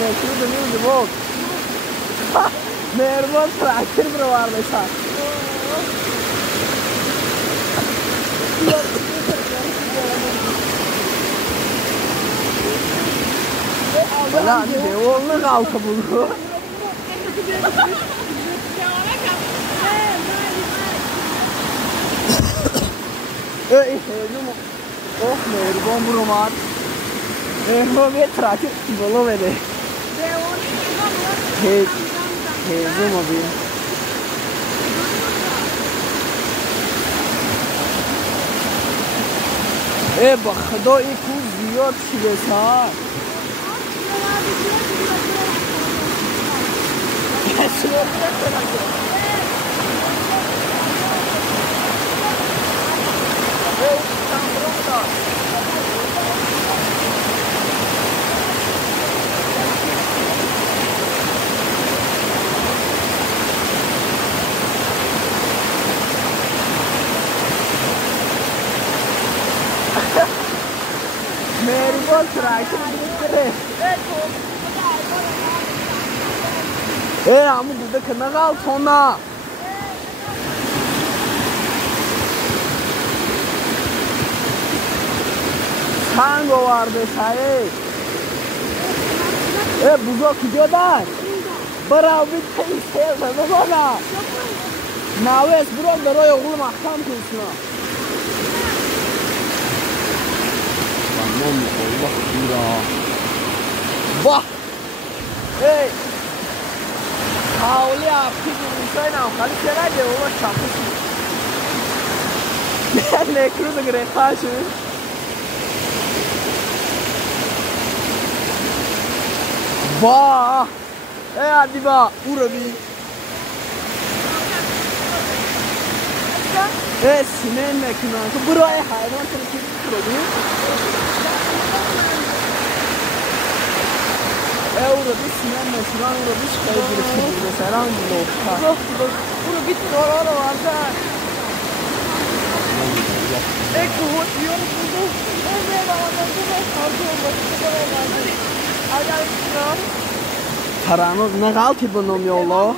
متر دنیو بود مهربان تراکتر برو واردشان بلا دیوونه قاوکه بودو Oh mehriban bu roman. Mehriban bir trakir bolo vede. Hezum abi. bak خدا این کوه زیاد شده سار. Mehriban trakir bitirir. Ama burada kına kal sonra. Tango vardı sayı. Buza kujadar. Barav bitti isteyse bana. Naves bro daroy oğlum ahkam kılsın. Aman Allah bira. Bah. Hey. Havli apki insan av khali chera de o chapuş. Ne kruda gre khaşı. Bah. Hadi ba urabi. Sinen mekina. Buraya hayvan terkip kurdu. Urabi sinen mekina urabi çıkıyor birisi. Mesela bu. Urabi doğru vardı. Hot yol buldu. Taranız ne kaldı bunun yolu?